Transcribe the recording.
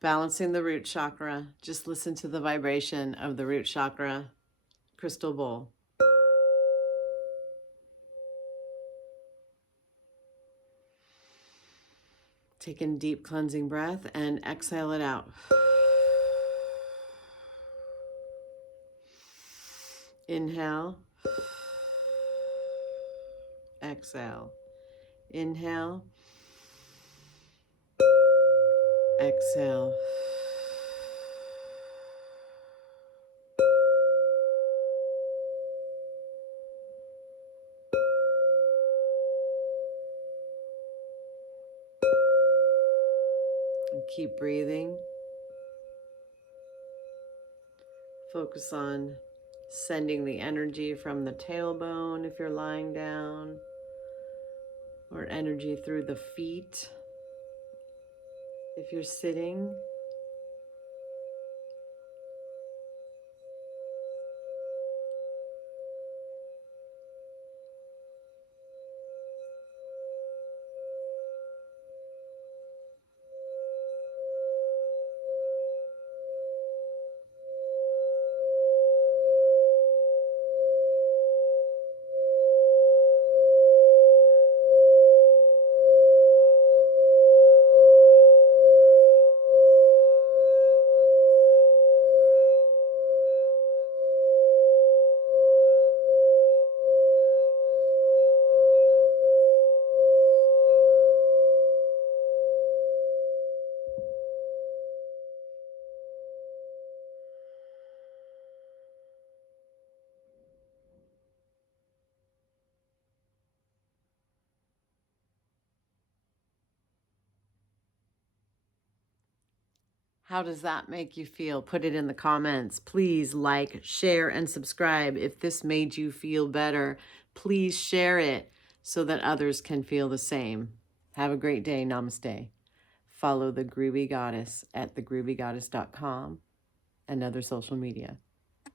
Balancing the root chakra. Just listen to the vibration of the root chakra crystal bowl. Take in deep cleansing breath and exhale it out. Inhale. Exhale. Inhale. Exhale. And keep breathing. Focus on sending the energy from the tailbone if you're lying down, or energy through the feet if you're sitting. How does that make you feel? Put it in the comments. Please like, share, and subscribe. If this made you feel better, please share it so that others can feel the same. Have a great day. Namaste. Follow the Groovy Goddess at thegroovygoddess.com and other social media.